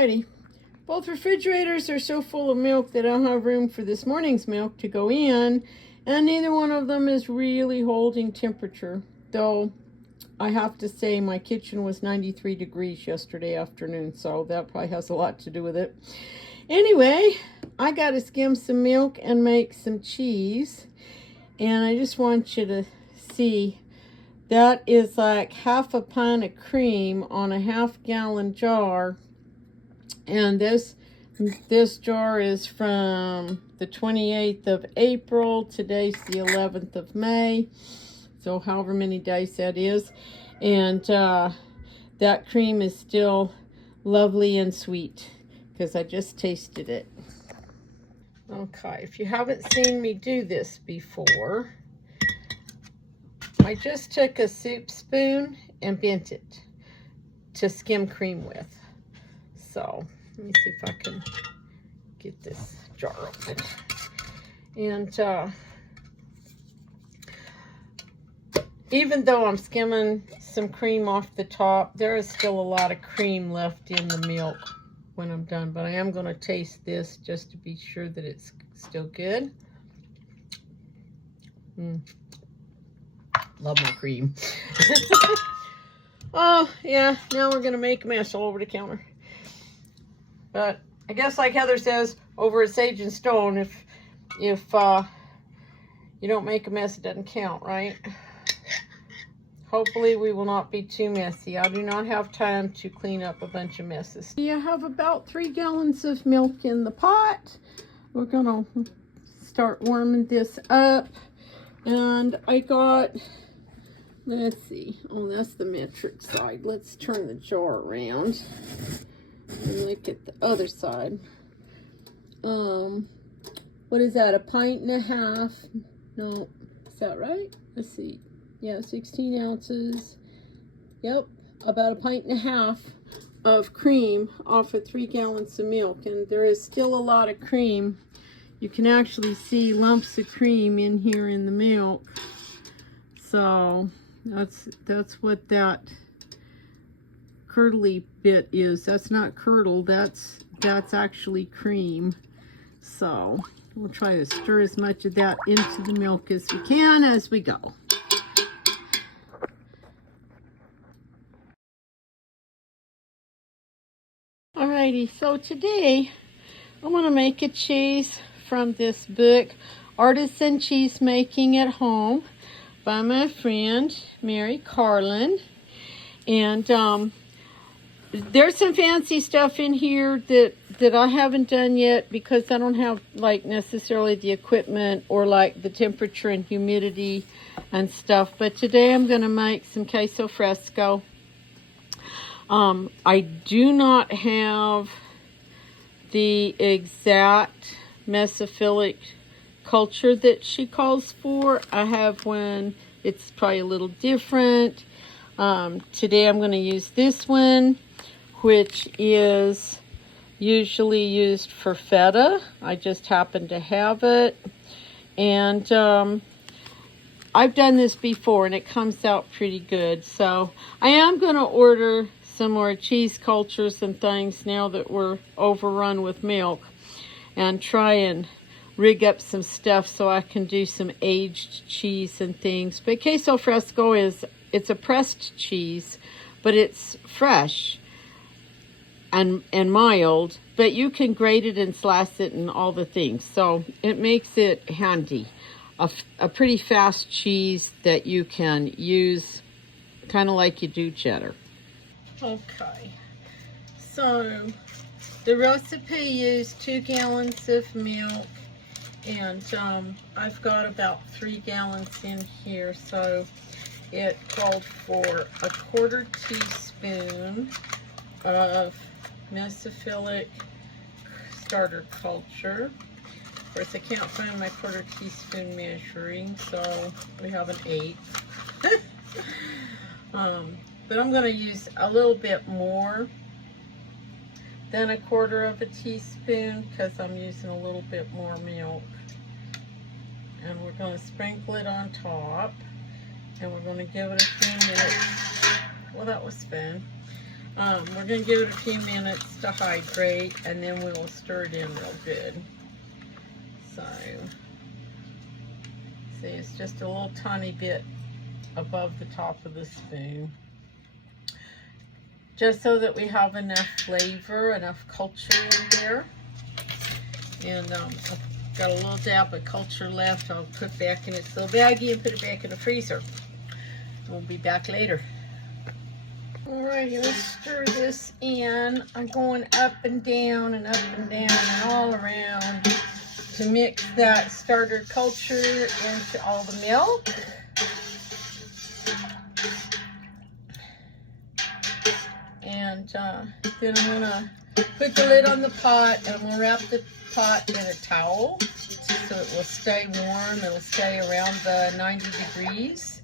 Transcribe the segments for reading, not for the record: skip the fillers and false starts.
Alrighty. Both refrigerators are so full of milk that I don't have room for this morning's milk to go in, and neither one of them is really holding temperature. Though I have to say my kitchen was 93 degrees yesterday afternoon, so that probably has a lot to do with it. Anyway, I got to skim some milk and make some cheese, and I just want you to see that is like half a pint of cream on a half-gallon jar. And this jar is from the 28th of April. Today's the 11th of May. So however many days that is. And that cream is still lovely and sweet because I just tasted it. Okay, if you haven't seen me do this before, I just took a soup spoon and bent it to skim cream with. So let me see if I can get this jar open. And even though I'm skimming some cream off the top, there is still a lot of cream left in the milk when I'm done. But I am going to taste this just to be sure that it's still good. Love my cream. Oh, yeah, now we're going to make a mess all over the counter. But I guess like Heather says, over at Sage and Stone, if you don't make a mess, it doesn't count, right? Hopefully we will not be too messy. I do not have time to clean up a bunch of messes. I have about 3 gallons of milk in the pot. We're gonna start warming this up. And I got, let's see, oh, that's the metric side. Let's turn the jar around and look at the other side. What is that, a pint and a half? No, is that right? Let's see. Yeah, 16 ounces. Yep, about a pint and a half of cream off of 3 gallons of milk. And there is still a lot of cream. You can actually see lumps of cream in here in the milk. So that's what that curdly bit is. That's not curdle, that's actually cream. So we'll try to stir as much of that into the milk as we can as we go. Alrighty, so today I want to make a cheese from this book, Artisan Cheesemaking at Home, by my friend Mary Karlin. And there's some fancy stuff in here that I haven't done yet because I don't have like necessarily the equipment or like the temperature and humidity and stuff. But today I'm going to make some Queso Fresco. I do not have the exact mesophilic culture that she calls for. I have one, it's probably a little different. Today I'm going to use this one, which is usually used for feta. I just happen to have it. And I've done this before and it comes out pretty good. So I am going to order some more cheese cultures and things now that we're overrun with milk, and try and rig up some stuff so I can do some aged cheese and things. But Queso Fresco it's a pressed cheese, but it's fresh and mild, but you can grate it and slice it and all the things. So it makes it handy. A pretty fast cheese that you can use kind of like you do cheddar. Okay, so the recipe used 2 gallons of milk, and I've got about 3 gallons in here, so it called for a 1/4 teaspoon of mesophilic starter culture. Of course, I can't find my 1/4 teaspoon measuring, so we have an 1/8. But I'm going to use a little bit more than a 1/4 teaspoon because I'm using a little bit more milk. And we're going to sprinkle it on top, and we're going to give it a few minutes. Well, that was fun. We're going to give it a few minutes to hydrate, and then we will stir it in real good. So, see, it's just a little tiny bit above the top of the spoon. Just so that we have enough flavor, enough culture in there. And I've got a little dab of culture left. I'll put back in its little baggie and put it back in the freezer. We'll be back later. Alrighty, let's stir this in. I'm going up and down and all around to mix that starter culture into all the milk. And then I'm gonna put the lid on the pot, and I'm gonna wrap the pot in a towel so it will stay warm. It'll stay around the 90 degrees.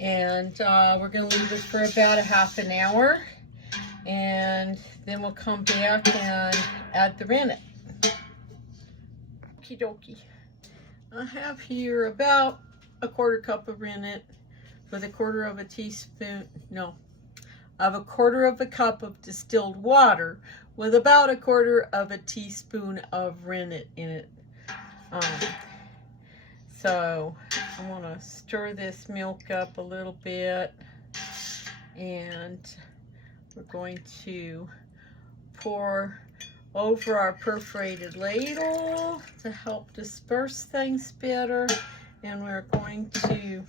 And we're going to leave it for about a half an hour, and then we'll come back and add the rennet. Okie dokie. I have here about a 1/4 cup of rennet with a 1/4 of a teaspoon, no, of a 1/4 of a cup of distilled water with about a 1/4 of a teaspoon of rennet in it. So I want to stir this milk up a little bit, and we're going to pour over our perforated ladle to help disperse things better. And we're going to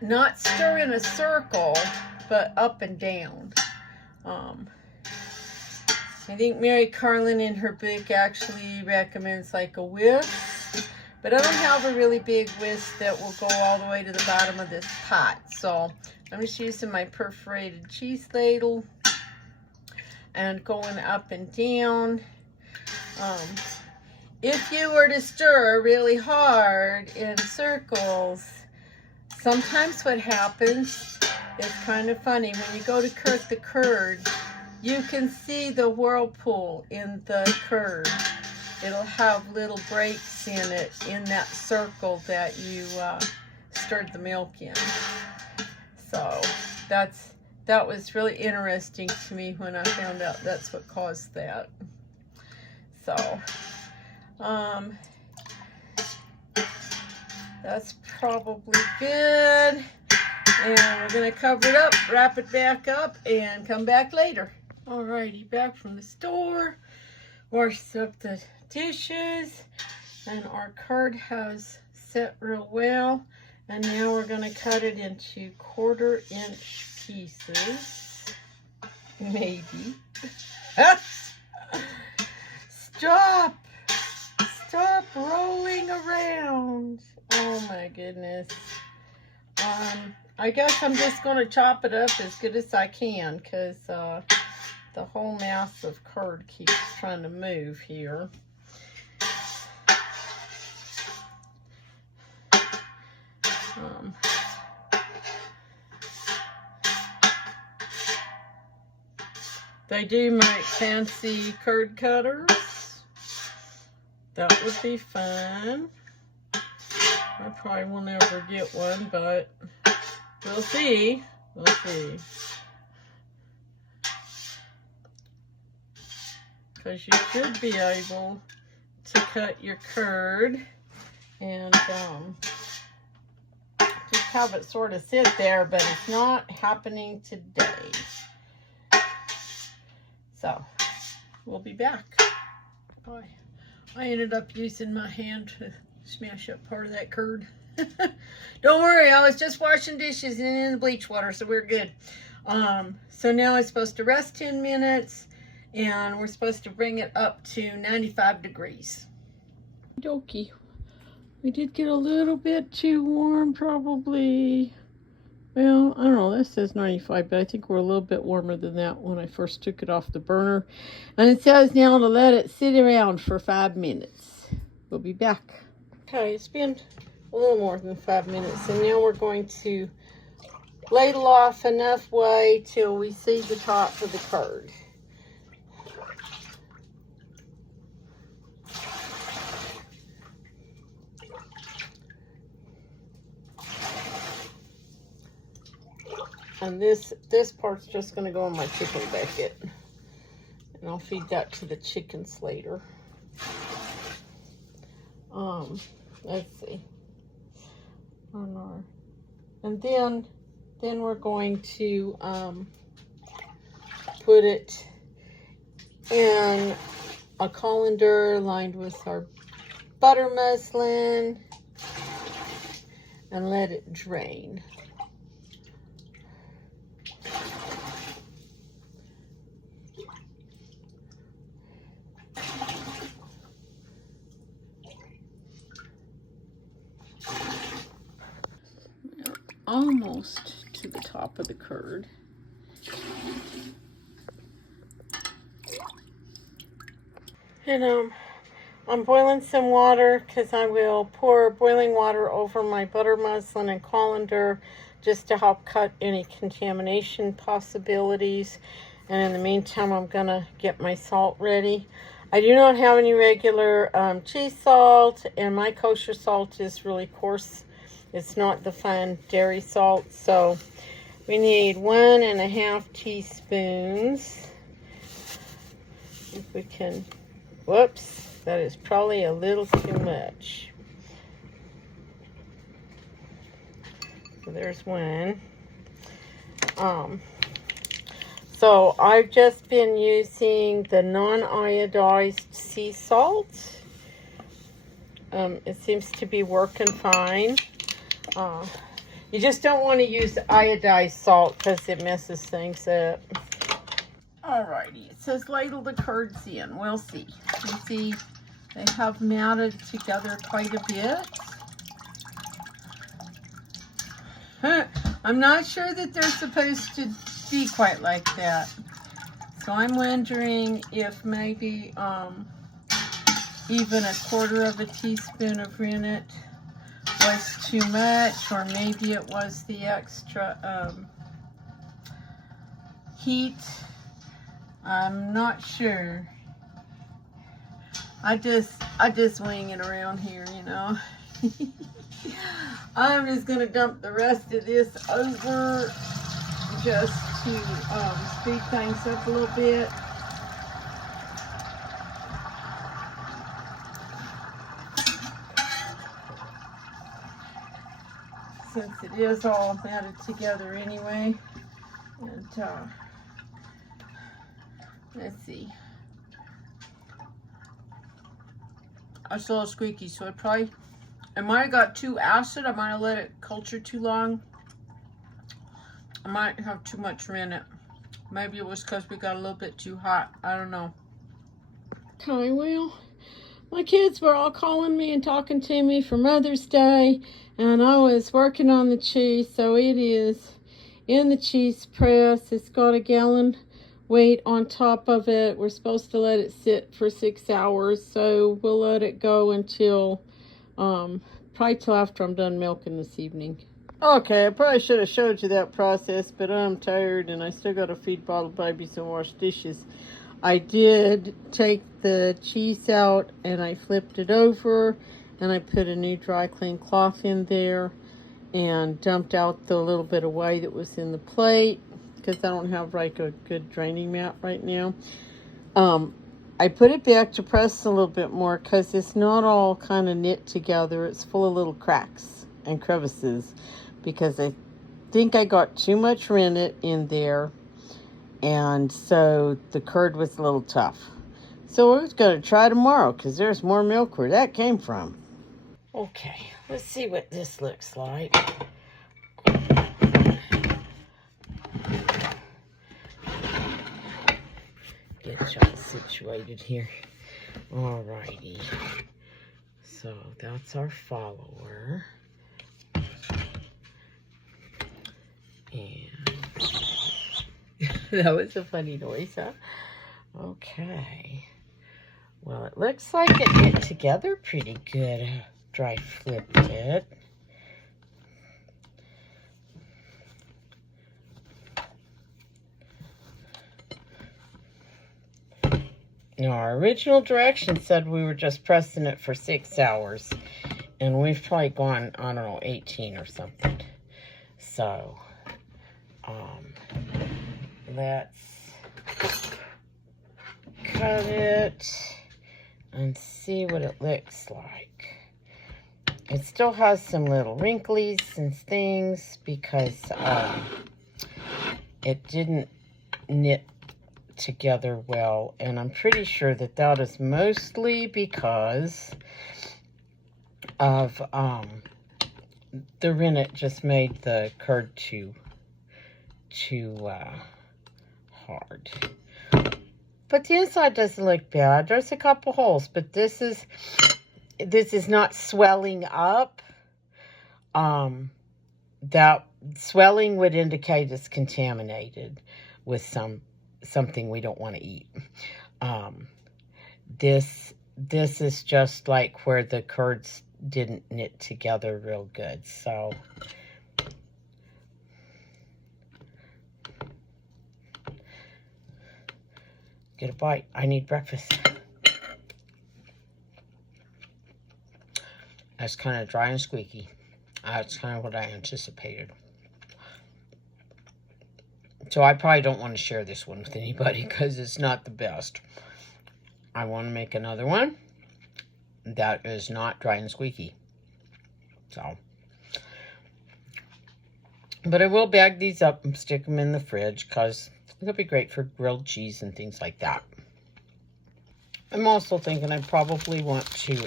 not stir in a circle, but up and down. I think Mary Karlin in her book actually recommends like a whisk. But I don't have a really big whisk that will go all the way to the bottom of this pot. So I'm just using my perforated cheese ladle and going up and down. If you were to stir really hard in circles, sometimes what happens is kind of funny. When you go to curd the curd, you can see the whirlpool in the curd. It'll have little breaks in it, in that circle that you stirred the milk in. So that was really interesting to me when I found out that's what caused that. So that's probably good. And we're gonna cover it up, wrap it back up, and come back later. Alrighty, back from the store. Washed up the dishes, and our curd has set real well. And now we're going to cut it into 1/4 inch pieces, maybe. Stop rolling around. Oh my goodness. I guess I'm just going to chop it up as good as I can, because the whole mass of curd keeps trying to move here. They do make fancy curd cutters. That would be fun. I probably will never get one, but we'll see. We'll see. Because you should be able to cut your curd and just have it sort of sit there, but it's not happening today. So, we'll be back. I ended up using my hand to smash up part of that curd. Don't worry, I was just washing dishes and in the bleach water, so we're good. So now it's supposed to rest 10 minutes, and we're supposed to bring it up to 95 degrees. Okie. We did get a little bit too warm, probably. Well, I don't know, this says 95, but I think we're a little bit warmer than that when I first took it off the burner. And it says now to let it sit around for 5 minutes. We'll be back. Okay, it's been a little more than 5 minutes, and now we're going to ladle off enough whey till we see the top of the curd. And this part's just going to go in my chicken bucket. And I'll feed that to the chickens later. Let's see. And then we're going to put it in a colander lined with our butter muslin and let it drain. Almost to the top of the curd. And I'm boiling some water because I will pour boiling water over my butter muslin and colander just to help cut any contamination possibilities. And in the meantime, I'm going to get my salt ready. I do not have any regular cheese salt, and my kosher salt is really coarse. It's not the fine dairy salt. So we need 1.5 teaspoons. If we can, whoops, that is probably a little too much. So there's one. So I've just been using the non-iodized sea salt. It seems to be working fine. You just don't want to use iodized salt because it messes things up. Alrighty, it says ladle the curds in. We'll see. You see, they have matted together quite a bit. I'm not sure that they're supposed to be quite like that. So I'm wondering if maybe even 1/4 teaspoon of rennet was too much, or maybe it was the extra heat. I'm not sure. I just wing it around here, you know. I'm just gonna dump the rest of this over just to speed things up a little bit. Since it is all matted together anyway. And let's see. I saw a squeaky, so I might have got too acid. I might have let it culture too long. I might have too much rennet. Maybe it was because we got a little bit too hot. I don't know. Okay, well, my kids were all calling me and talking to me for Mother's Day, and I was working on the cheese, so it is in the cheese press. It's got a gallon weight on top of it. We're supposed to let it sit for 6 hours, so we'll let it go until probably till after I'm done milking this evening. Okay, I probably should have showed you that process, but I'm tired and I still got to feed bottle babies and wash dishes. I did take the cheese out and I flipped it over and I put a new dry clean cloth in there and dumped out the little bit of whey that was in the plate because I don't have like a good draining mat right now. I put it back to press a little bit more because it's not all kind of knit together. It's full of little cracks and crevices because I think I got too much rennet in there, and so the curd was a little tough. So we're going to try tomorrow because there's more milk where that came from. Okay, let's see what this looks like. Get y'all situated here. Alrighty. So that's our follower. And that was a funny noise, huh? Okay. Well, it looks like it knit together pretty good after I flipped it. Now, our original direction said we were just pressing it for 6 hours. And we've probably gone, I don't know, 18 or something. So, let's cut it and see what it looks like. It still has some little wrinkles and things because it didn't knit together well, and I'm pretty sure that that is mostly because of the rennet just made the curd too hard. But the inside doesn't look bad. There's a couple holes, but this is not swelling up. That swelling would indicate it's contaminated with something we don't want to eat. This is just like where the curds didn't knit together real good. So get a bite. I need breakfast. That's kind of dry and squeaky. That's kind of what I anticipated. So I probably don't want to share this one with anybody because it's not the best. I want to make another one that is not dry and squeaky. So, but I will bag these up and stick them in the fridge because it'll be great for grilled cheese and things like that. I'm also thinking I probably want to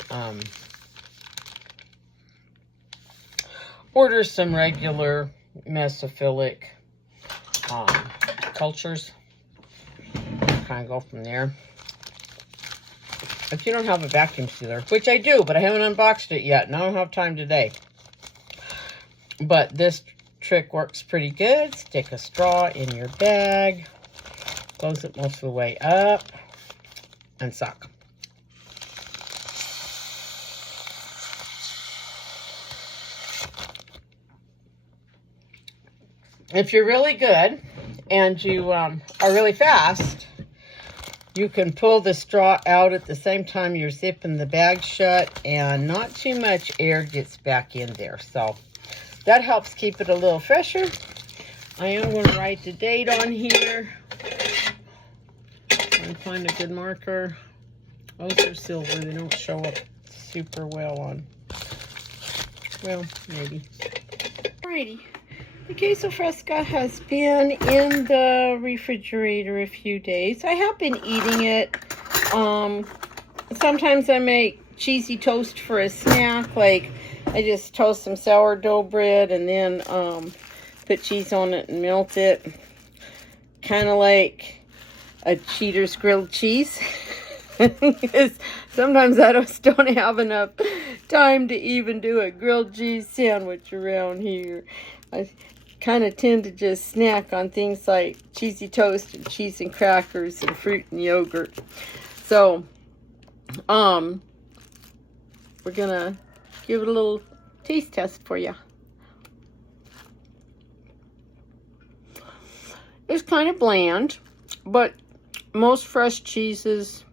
order some regular mesophilic cultures. Kind of go from there. If you don't have a vacuum sealer, which I do, but I haven't unboxed it yet, and I don't have time today. But this trick works pretty good. Stick a straw in your bag, close it most of the way up, and suck. If you're really good and you are really fast, you can pull the straw out at the same time you're zipping the bag shut and not too much air gets back in there. So that helps keep it a little fresher. I am going to write the date on here and find a good marker. Those are silver. They don't show up super well on, well, maybe. Alrighty. The Queso Fresco has been in the refrigerator a few days. I have been eating it. Sometimes I make cheesy toast for a snack. Like, I just toast some sourdough bread and then put cheese on it and melt it. Kind of like a Cheater's grilled cheese. Because sometimes I just don't have enough time to even do a grilled cheese sandwich around here. I kind of tend to just snack on things like cheesy toast and cheese and crackers and fruit and yogurt. So, we're gonna give it a little taste test for you. It's kind of bland, but most fresh cheeses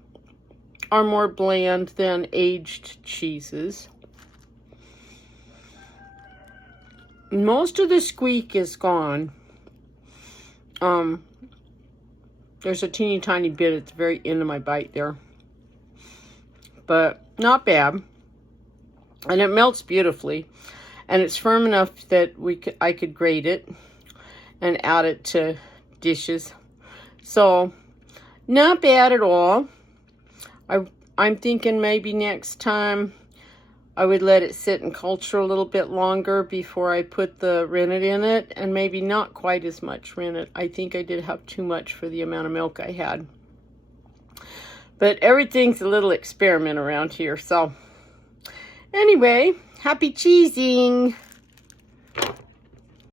are more bland than aged cheeses. Most of the squeak is gone. There's a teeny tiny bit at the very end of my bite there. But not bad. And it melts beautifully. And it's firm enough that I could grate it and add it to dishes. So, not bad at all. I'm thinking maybe next time I would let it sit and culture a little bit longer before I put the rennet in it, and maybe not quite as much rennet. I think I did have too much for the amount of milk I had. But everything's a little experiment around here. So anyway, happy cheesing.